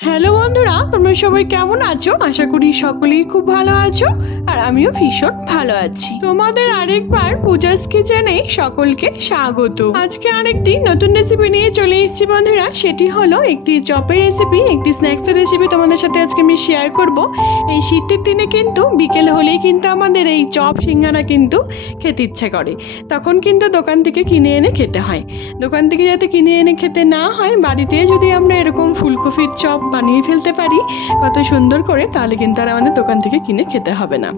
Hello বন্ধুরা, তোমরা সবাই কেমন আছো? আশা করি সকলেই খুব ভালো আছো আর আমিও ভীষণ ভালো আছি। তোমাদের আরেকবার পূজাস কিচেনে সকলকে স্বাগত। আজকে আরেকটি নতুন রেসিপি নিয়ে চলে এসেছি বন্ধুরা। সেটি হলো একটি চপের রেসিপি, একটি স্ন্যাক্সের রেসিপি তোমাদের সাথে আজকে আমি শেয়ার করব। এই শীতের দিনে কিন্তু বিকেল হলেই কিন্তু আমাদের এই চপ সিঙ্গারা কিন্তু খেতে ইচ্ছা করে, তখন কিন্তু দোকান থেকে কিনে এনে খেতে হয়। দোকান থেকে যাতে কিনে এনে খেতে না হয়, বাড়িতে যদি আমরা এরকম ফুলকপির চপ বানিয়ে ফেলতে পারি কত সুন্দর করে, তাহলে কিন্তু আর আমাদের দোকান থেকে কিনে খেতে হবে না।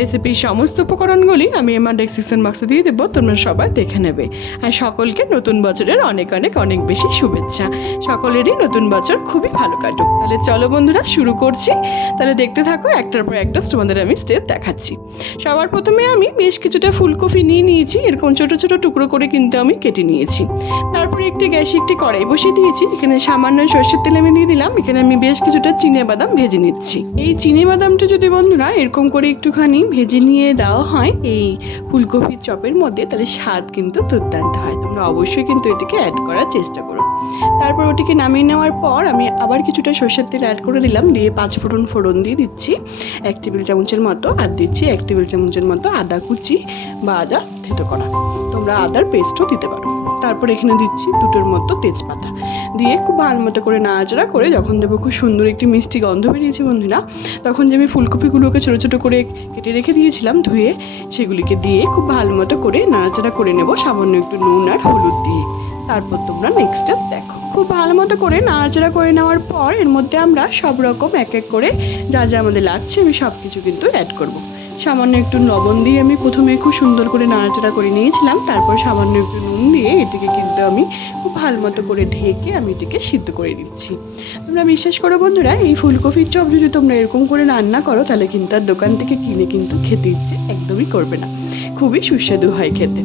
রেসিপির সমস্ত উপকরণগুলি আমি আমার ডেসক্রিপশন বক্সে দিয়ে দেবো, তোমরা সবাই দেখে নেবে। আর সকলকে নতুন বছরের অনেক অনেক অনেক বেশি শুভেচ্ছা। সকলেরই নতুন বছর খুবই ভালো কাটুক। তাহলে চলো বন্ধুরা শুরু করছি। তাহলে দেখতে থাকো, একটার পর একটা তোমাদের আমি স্টেপ দেখাচ্ছি। সবার প্রথমে আমি বেশ কিছুটা ফুলকপি নিয়ে নিয়েছি, এরকম ছোট ছোট টুকরো করে কিন্তু আমি কেটে নিয়েছি। তারপরে একটি গ্যাসে একটি কড়াই বসিয়ে দিয়েছি, এখানে সামান্য সর্ষের তেল আমি দিয়ে দিলাম। এখানে আমি বেশ কিছুটা চিনেবাদাম ভেজে নিচ্ছি। এই চিনেবাদামটা যদি বন্ধুরা এরকম করে একটুখানি ভেজে নিয়ে দেওয়া হয় এই ফুলকপির চপের মধ্যে, তাহলে স্বাদ কিন্তু দুর্দান্ত হয়। তোমরা অবশ্যই কিন্তু এটিকে অ্যাড করার চেষ্টা করো। তারপর ওটিকে নামিয়ে নেওয়ার পর আমি আবার কিছুটা সর্ষের তেল অ্যাড করে দিলাম, দিয়ে 5 ফোড়ন দিয়ে দিচ্ছি 1 টেবিল চামচের মতো, আর দিচ্ছি 1 টেবিল চামচের মতো আদা কুচি বা আদা থেতো করা। তোমরা আদার পেস্টও দিতে পারো। তারপর এখানে দিচ্ছি 2টোর মতো তেজপাতা দিয়ে খুব ভালো মতো করে নাড়াচাড়া করে যখন দেবো খুব সুন্দর একটি মিষ্টি গন্ধ বেরিয়েছে বন্ধুরা, তখন যে আমি ফুলকপিগুলোকে ছোটো ছোটো করে কেটে রেখে দিয়েছিলাম ধুয়ে, সেগুলিকে দিয়ে খুব ভালো মতো করে নাড়াচাড়া করে নেব সামান্য একটু নুন আর হলুদ দিয়ে। তারপর তোমরা নেক্সট স্টেপ দেখো। খুব ভালো মতো করে নাড়াচাড়া করে নেওয়ার পর এর মধ্যে আমরা সব রকম এক এক করে যা যা আমাদের লাগছে আমি সব কিছু কিন্তু অ্যাড করব। সামান্য একটু লবণ দিয়ে আমি প্রথমে খুব সুন্দর করে নাড়াচাড়া করে নিয়েছিলাম, তারপর সামান্য একটু নুন দিয়ে এটিকে কিন্তু আমি খুব ভালো মতো করে ঢেকে আমি এটিকে সিদ্ধ করে দিচ্ছি। তোমরা বিশ্বাস করো বন্ধুরা, এই ফুলকপির চপ যদি তোমরা এরকম করে রান্না করো, তাহলে কিন্তু আর দোকান থেকে কিনে কিন্তু খেতে ইচ্ছে একদমই করবে না। খুবই সুস্বাদু হয় খেতে।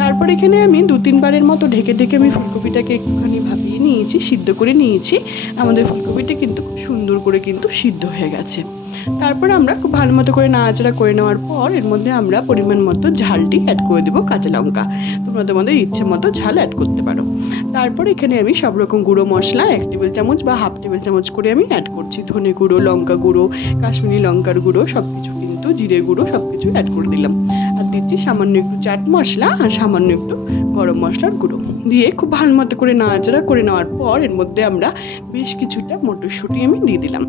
তারপর এখানে আমি 2-3 বারের মতো ঢেকে ঢেকে আমি ফুলকপিটাকে একটুখানি ভাপিয়ে নিয়েছি, সিদ্ধ করে নিয়েছি। আমাদের ফুলকপিটা কিন্তু খুব সুন্দর করে কিন্তু সিদ্ধ হয়ে গেছে। তারপর আমরা খুব ভালো মতো করে নাড়াচাড়া করে নেওয়ার পর এর মধ্যে আমরা পরিমাণ মতো ঝালটি অ্যাড করে দেবো, কাঁচা লঙ্কা। তোমরা তোমাদের ইচ্ছে মতো ঝাল অ্যাড করতে পারো। তারপর এখানে আমি সব রকম গুঁড়ো মশলা 1 টেবিল চামচ বা হাফ টেবিল চামচ করে আমি অ্যাড করছি। ধনে গুঁড়ো, লঙ্কা গুঁড়ো, কাশ্মীরি লঙ্কার গুঁড়ো সব কিছু কিন্তু, জিরে গুঁড়ো সব কিছু অ্যাড করে দিলাম। আর দিচ্ছি সামান্য একটু চাট মশলা আর সামান্য একটু গরম মশলার গুঁড়ো দিয়ে খুব ভালো মতো করে নাড়াচাড়া করে নেওয়ার পর এর মধ্যে আমরা বেশ কিছুটা মটরশুঁটি আমি দিয়ে দিলাম।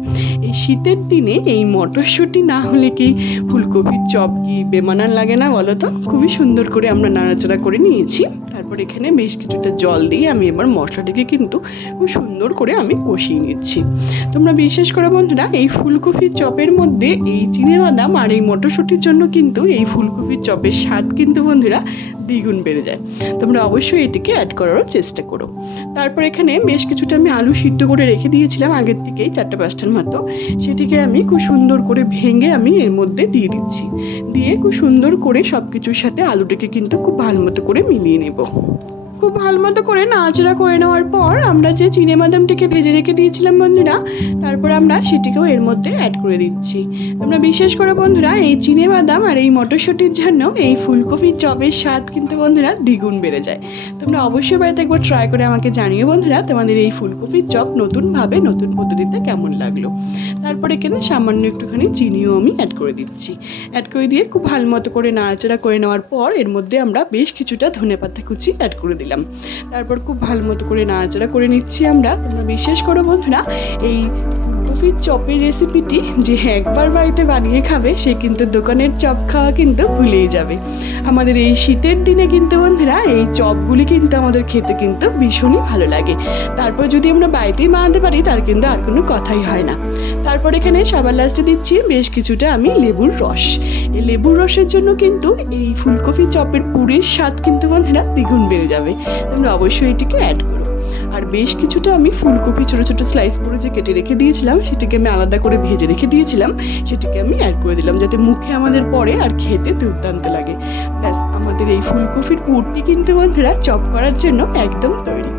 এই শীতের দিনে এই মটরশুঁটি না হলে কি ফুলকপির চপ কি বেমানান লাগে না বলো তো? খুবই সুন্দর করে আমরা নাড়াচাড়া করে নিয়েছি। তারপর এখানে বেশ কিছুটা জল দিয়ে আমি এবার মশলাটিকে কিন্তু খুব সুন্দর করে আমি কষিয়ে নিচ্ছি। তোমরা বিশ্বাস করো বন্ধুরা, এই ফুলকপির চপের মধ্যে এই চিনেবাদাম আর এই মটরশুঁটির জন্য কিন্তু এই ফুলকপির চপের স্বাদ কিন্তু বন্ধুরা দ্বিগুণ বেড়ে যায়। তোমরা অবশ্যই এটিকে অ্যাড করারও চেষ্টা করো। তারপর এখানে বেশ কিছুটা আমি আলু সিদ্ধ করে রেখে দিয়েছিলাম আগের থেকেই 4-5টার মতো, সেটিকে আমি খুব সুন্দর করে ভেঙে আমি এর মধ্যে দিয়ে দিচ্ছি। দিয়ে খুব সুন্দর করে সব কিছুর সাথে আলুটাকে কিন্তু খুব ভালো মতো করে মিলিয়ে নেব। খুব ভালো মতো করে নাড়াচাড়া করে নেওয়ার পর আমরা যে চিনেবাদামটিকে ভেজে রেখে দিয়েছিলাম বন্ধুরা, তারপর আমরা সেটিকেও এর মধ্যে অ্যাড করে দিচ্ছি। তোমরা বিশ্বাস করো বন্ধুরা, এই চিনেবাদাম আর এই মটরশুঁটির জন্য এই ফুলকপির চপের স্বাদ কিন্তু বন্ধুরা দ্বিগুণ বেড়ে যায়। তোমরা অবশ্যই বাড়িতে একবার ট্রাই করে আমাকে জানিও বন্ধুরা, তোমাদের এই ফুলকপির চপ নতুনভাবে নতুন পদ্ধতিতে কেমন লাগলো। তারপর এখানে সামান্য একটুখানি চিনিও আমি অ্যাড করে দিচ্ছি। অ্যাড করে দিয়ে খুব ভালো মতো করে নাড়াচাড়া করে নেওয়ার পর এর মধ্যে আমরা বেশ কিছুটা ধনেপাতা কুচি অ্যাড করে দিলাম। তারপর খুব ভালো মতো করে নাড়াচাড়া করে নিচ্ছি আমরা। তোমরা বিশ্বাস করো বন্ধুরা, এই ফুলকপির চপের রেসিপিটি যে একবার বাড়িতে বানিয়ে খাবে সে কিন্তু দোকানের চপ খাওয়া কিন্তু ভুলেই যাবে। আমাদের এই শীতের দিনে কিন্তু বন্ধুরা এই চপগুলি কিন্তু আমাদের খেতে কিন্তু ভীষণই ভালো লাগে। তারপর যদি আমরা বাড়িতেই বানাতে পারি তার কিন্তু আর কোনো কথাই হয় না। তারপর এখানে সবার লাস্টে দিচ্ছি বেশ কিছুটা আমি লেবুর রস। এই লেবুর রসের জন্য কিন্তু এই ফুলকপি চপের পুরের স্বাদ কিন্তু বন্ধুরা দ্বিগুণ বেড়ে যাবে। তোমরা অবশ্যই এটিকে অ্যাড করো। আর বেশ কিছুটা আমি ফুলকপি ছোটো ছোটো স্লাইস করে যে কেটে রেখে দিয়েছিলাম, সেটিকে আমি আলাদা করে ভেজে রেখে দিয়েছিলাম, সেটিকে আমি অ্যাড করে দিলাম যাতে মুখে আমাদের পড়ে আর খেতে দুর্দান্ত লাগে। ব্যাস, আমাদের এই ফুলকপির পুরটি কিন্তু বন্ধুরা চপ করার জন্য একদম তৈরি।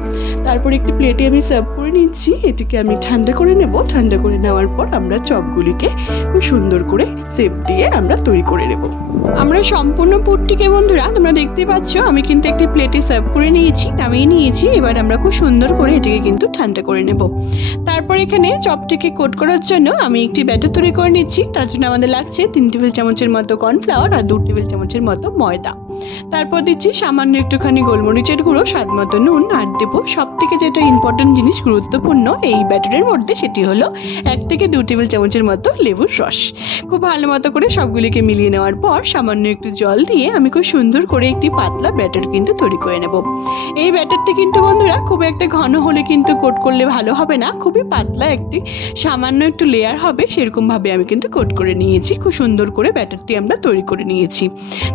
তারপর একটি প্লেটে আমি সার্ভ করে নিচ্ছি। এটিকে আমি ঠান্ডা করে নেব। ঠান্ডা করে নেওয়ার পর আমরা চপগুলিকে খুব সুন্দর করে শেপ দিয়ে আমরা তৈরি করে নেব। আমরা সম্পূর্ণ পুরটিকে বন্ধুরা তোমরা দেখতে পাচ্ছ আমি কিন্তু একটি প্লেটে সার্ভ করে নিয়েছি, নামিয়ে নিয়েছি। এবার আমরা খুব সুন্দর করে এটিকে কিন্তু ঠান্ডা করে নেব। তারপর এখানে চপটিকে কোট করার জন্য আমি একটি ব্যাটার তৈরি করে নিচ্ছি। তার জন্য আমাদের লাগছে 3 টেবিল চামচের মতো কর্নফ্লাওয়ার আর 2 টেবিল চামচের মতো ময়দা। তারপর দিচ্ছি সামান্য একটুখানি গোলমরিচের গুঁড়ো, স্বাদ মতো নুন, আর দেবো সব থেকে যেটা ইম্পর্টেন্ট জিনিস গুরুত্বপূর্ণ এই ব্যাটারের মধ্যে, সেটি হলো 1 থেকে 2 টেবিল চামচের মতো লেবুর রস। খুব ভালো মতো করে সবগুলিকে মিলিয়ে নেওয়ার পর সামান্য একটু জল দিয়ে আমি খুব সুন্দর করে একটি পাতলা ব্যাটার কিন্তু তৈরি করে নেব। এই ব্যাটারটি কিন্তু বন্ধুরা খুব একটা ঘন হলে কিন্তু কোট করলে ভালো হবে না, খুবই পাতলা একটি সামান্য একটু লেয়ার হবে সেরকম ভাবে আমি কিন্তু কোট করে নিয়েছি। খুব সুন্দর করে ব্যাটারটি আমরা তৈরি করে নিয়েছি।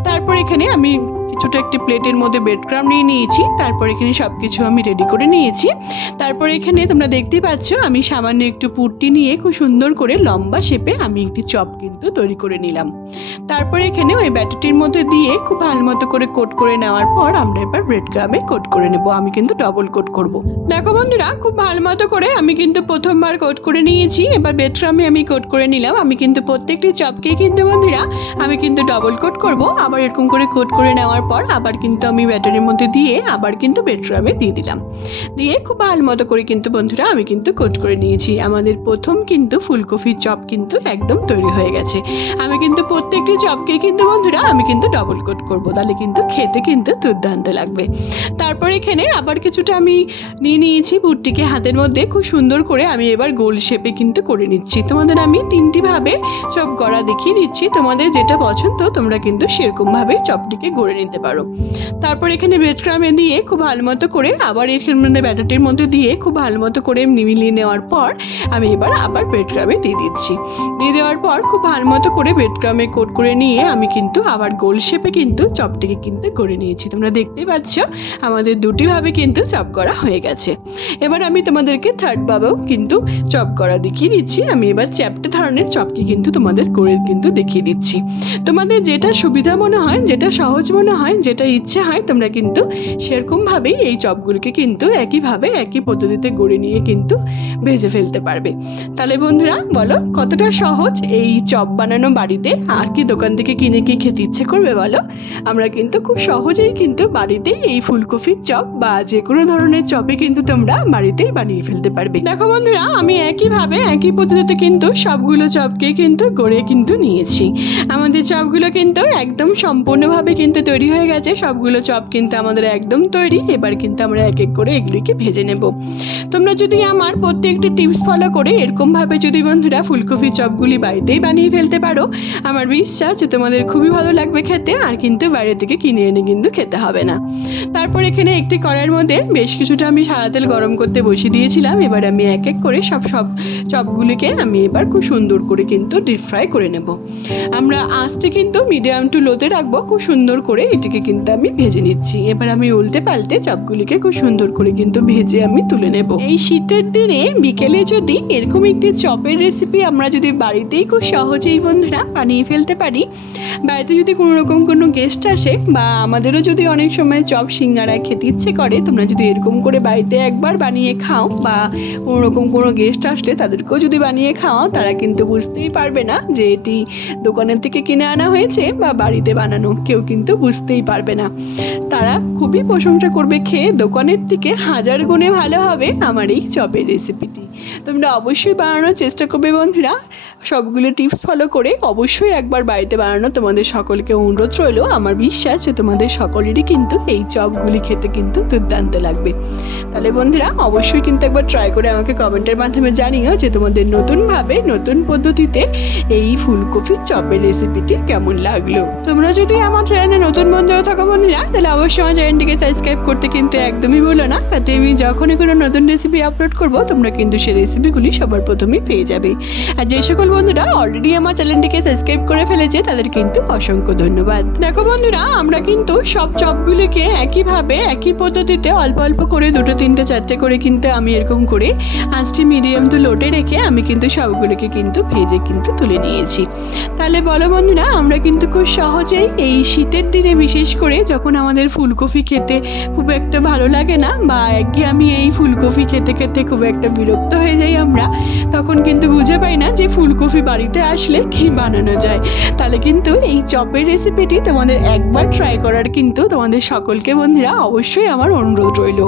তারপর এখানে আমি কিছুটা একটি প্লেটের মধ্যে ব্রেড ক্রাম্ব নিয়ে নিয়েছি। তারপর এখানে সবকিছু আমি রেডি করে নিয়েছি। তারপর এখানে তোমরা দেখতেই পাচ্ছ আমি সামান্য একটু পুরটি নিয়ে খুব সুন্দর করে লম্বা শেপে আমি একটি চপ কিন্তু তৈরি করে নিলাম। তারপর এখানে ওই ব্যাটারটির মধ্যে দিয়ে খুব ভালো মতো করে কোট করে নেওয়ার পর আমরা এবার ব্রেড ক্রাম্বে কোট করে নেব। আমি কিন্তু ডবল কোট করব। দেখো বন্ধুরা খুব ভালো মতো করে আমি কিন্তু প্রথমবার কোট করে নিয়েছি। এবার ব্রেড ক্রাম্বে আমি কোট করে নিলাম। আমি কিন্তু প্রত্যেকটি চপকেই কিন্তু বন্ধুরা আমি কিন্তু ডবল কোট করব। আবার এরকম করে কোট করে নেওয়ার পর আবার কিন্তু আমি ব্যাটারের মধ্যে দিয়ে আবার কিন্তু ব্রেড ক্রাম্বে দিয়ে দিলাম। দিয়ে খুব ভালো মতো করে কিন্তু বন্ধুরা আমি কিন্তু কোট করে নিয়েছি। আমাদের প্রথম কিন্তু ফুলকপির চপ কিন্তু একদম তৈরি হয়ে গেছে। আমি কিন্তু প্রত্যেকটি চপকেই কিন্তু বন্ধুরা আমি কিন্তু ডবল কোট করব, তাহলে কিন্তু খেতে কিন্তু দুর্দান্ত লাগবে। তারপর এখানে আবার কিছুটা আমি নিয়ে নিয়েছি পুরটিকে হাতের মধ্যে, খুব সুন্দর করে আমি এবার গোল শেপে কিন্তু করে নিচ্ছি। তোমাদের আমি 3টি ভাবে চপ গড়া দেখিয়ে দিচ্ছি, তোমাদের যেটা পছন্দ তোমরা কিন্তু সেরকম ভাবে চপটিকে গড়ে নিতে পারো। তারপর এখানে ব্রেড ক্রাম্বে দিয়ে খুব ভালো মতো করে আবার এর মধ্যে ব্যাটারটির মধ্যে দিয়ে খুব ভালো মতো করে মিলিয়ে নেওয়ার পর আমি এবার আবার ব্রেড ক্রাম্বে দিয়ে দিচ্ছি। দিয়ে দেওয়ার পর খুব ভালো মতো করে ব্রেড ক্রাম্বে কোট করে নিয়ে আমি কিন্তু আবার গোল শেপে কিন্তু চপটিকে কিন্তু করে নিয়েছি। তোমরা দেখতেই পাচ্ছ আমাদের 2টি ভাবে কিন্তু চপ করা হয়ে গেছে। এবার আমি তোমাদেরকে 3rd ভাবেও কিন্তু চপ করা দেখিয়ে দিচ্ছি। আমি এবার চ্যাপ্টা ধরনের চপকে কিন্তু তোমাদের করে কিন্তু দেখিয়ে দিচ্ছি। তোমাদের যেটা সুবিধা মনে হয়, যেটা সহজ মনে হয়, যেটা ইচ্ছে হয় তোমরা কিন্তু সেরকম ভাবেই এই চপগুলোকে কিন্তু একইভাবে একই পদ্ধতিতে গড়ে নিয়ে কিন্তু ভেজে ফেলতে পারবে। তাহলে বন্ধুরা বলো কতটা সহজ এই চপ বানানো বাড়িতে, আর কি দোকান থেকে কিনে কি খেতে ইচ্ছে করবে বলো? আমরা কিন্তু খুব সহজেই কিন্তু বাড়িতে এই ফুলকপির চপ বা যে কোনো ধরনের চপে কিন্তু তোমরা বাড়িতেই বানিয়ে ফেলতে পারবে। দেখো বন্ধুরা আমি একইভাবে একই পদ্ধতিতে কিন্তু সবগুলো চপকে কিন্তু গড়ে কিন্তু নিয়েছি। আমাদের চপগুলো কিন্তু একদম সম্পূর্ণভাবে কিন্তু তৈরি হয়ে গেছে। সবগুলো চপ কিন্তু আমাদের একদম তৈরি। এবার কিন্তু আমরা এক এক করে এগুলিকে ভেজে নেব। তোমরা যদি আমার প্রত্যেকটি টিপস ফলো করে এরকম ভাবে যদি বন্ধুরা ফুলকপির চপগুলি বাড়িতেই বানিয়ে ফেলতে পারো, আমার বিশ্বাস যে তোমাদের খুবই ভালো লাগবে খেতে, আর কিন্তু বাইরে থেকে কিনে এনে কিন্তু খেতে হবে না। তারপর এখানে একটি কড়াইয়ের মধ্যে বেশ কিছুটা আমি সাদা তেল গরম করতে বসিয়ে দিয়েছিলাম। এবার আমি এক এক করে সব চপগুলিকে আমি এবার খুব সুন্দর করে কিন্তু ডিপ ফ্রাই করে নেব। আমরা আঁচটা কিন্তু মিডিয়াম টু লোতে রাখবো। খুব সুন্দর করে এটিকে কিন্তু আমি ভেজে নিচ্ছি। এবার আমি উল্টে পাল্টে চপগুলিকে খুব সুন্দর করে কিন্তু ভেজে আমি তুলে নেব। এই শীতের দিনে বিকেলে যদি এরকম একটি চপের রেসিপি আমরা যদি বাড়িতেই খুব সহজেই বন্ধুরা বানিয়ে ফেলতে পারি, বাড়িতে যদি কোনো রকম কোনো গেস্ট আসে বা আমাদেরও যদি অনেক সময় চপ সিঙ্গারা খেতে ইচ্ছে করে, তোমরা যদি এরকম করে বাড়িতে একবার বানিয়ে খাও বা কোনো রকম কোনো গেস্ট আসলে তাদেরকেও যদি বানিয়ে খাও, তারা কিন্তু বুঝতেই পারবে না যে এটি দোকানের থেকে কিনে আনা হয়েছে বা বাড়িতে বানানো, কেউ কিন্তু বুঝতেই পারবে না। তারা খুবই প্রশংসা করবে, খেয়ে দোকানের থেকে 1000 গুণে ভালো হবে আমার এই চপের রেসিপিটি। তোমরা অবশ্যই বানানোর চেষ্টা করবে বন্ধুরা। সবগুলো টিপস ফলো করে অবশ্যই একবার বাড়িতে বানানো তোমাদের সকলকে অনুরোধ রইল। আমার বিশ্বাস যে তোমাদের সকলেরই কিন্তু এই চপগুলি খেতে কিন্তু দুর্দান্ত লাগবে। তাহলে বন্ধুরা অবশ্যই কিন্তু একবার ট্রাই করে আমাকে কমেন্টের মাধ্যমে জানিও যে তোমাদের নতুনভাবে নতুন পদ্ধতিতে এই ফুলকপির চপের রেসিপিটি কেমন লাগলো। তোমরা যদি আমার চ্যানেলে নতুন বন্ধু হয়ে থাকো বন্ধুরা, তাহলে অবশ্যই আমার চ্যানেলটিকে সাবস্ক্রাইব করতে কিন্তু একদমই ভুলো না, তাতে আমি যখনই কোনো নতুন রেসিপি আপলোড করবো তোমরা কিন্তু রেসিপিগুলি সবার প্রথমেই পেয়ে যাবে। আর যে সকল বন্ধুরা অলরেডি আমার চ্যানেলটিকে সাবস্ক্রাইব করে ফেলেছে তাদের কিন্তু অসংখ্য ধন্যবাদ। দেখো বন্ধুরা, আমরা কিন্তু সব চপগুলিকে একইভাবে একই পদ্ধতিতে অল্প অল্প করে 2, 3, 4টে করে কিন্তু আমি এরকম করে আঁচটি মিডিয়াম টু লোতে রেখে আমি কিন্তু সবগুলোকে কিন্তু ভেজে কিন্তু তুলে নিয়েছি। তাহলে বলো বন্ধুরা, আমরা কিন্তু খুব সহজেই এই শীতের দিনে বিশেষ করে যখন আমাদের ফুলকপি খেতে খুব একটা ভালো লাগে না বা আমি এই ফুলকপি খেতে খেতে খুব একটা বিরক্ত হয়ে যাই আমরা, তখন কিন্তু বুঝে পাই না যে ফুলকপি বাড়িতে আসলে কি বানানো যায়। তাহলে কিন্তু এই চপের রেসিপিটি তোমাদের একবার ট্রাই করার কিন্তু তোমাদের সকলকে বন্ধুরা অবশ্যই আমার অনুরোধ রইল।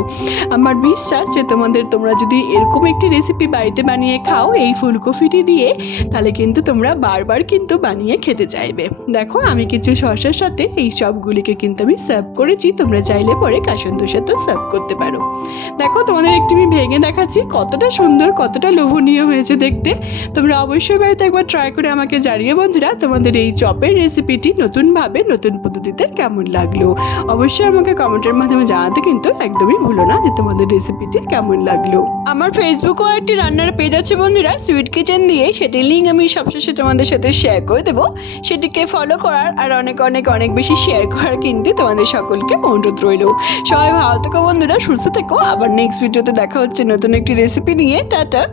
আমার বিশ্বাস যে তোমরা যদি এরকম একটি রেসিপি বাড়িতে বানিয়ে খাও এই ফুলকপিটি দিয়ে, তাহলে কিন্তু তোমরা বারবার কিন্তু বানিয়ে খেতে চাইবে। দেখো, আমি কিছু শসার সাথে এই চপগুলিকে কিন্তু আমি সার্ভ করেছি, তোমরা চাইলে পরে কাসুন্দির সাথে সার্ভ করতে পারো। দেখো, তোমাদের একটু আমি ভেঙে দেখাচ্ছি কতটা সুন্দর, কতটা লোভনীয় হয়েছে দেখতে। তোমরা অবশ্যই বাড়িতে একবার ট্রাই করে আমাকে জানিয়ে বন্ধুরা তোমাদের এই চপের রেসিপিটি নতুনভাবে নতুন পদ্ধতিতে কেমন লাগলো। অবশ্যই আমাকে কমেন্টের মাধ্যমে জানাতে কিন্তু একদমই ভুলো না যে তোমাদের রেসিপিটি কেমন লাগলো। আমার ফেসবুকেও একটি রান্নার পেজ আছে বন্ধুরা, সুইট কিচেন দিয়ে, সেটির লিঙ্ক আমি সবশেষে তোমাদের সাথে শেয়ার করে দেবো। সেটিকে ফলো করার আর অনেক অনেক অনেক বেশি শেয়ার করার কিন্তু তোমাদের সকলকে অনুরোধ রইল। সবাই ভালো থেকো বন্ধুরা, সুস্থ থেকো। আবার নেক্সট ভিডিওতে দেখা হচ্ছে নতুন একটি রেসিপি নিয়ে। টাটা।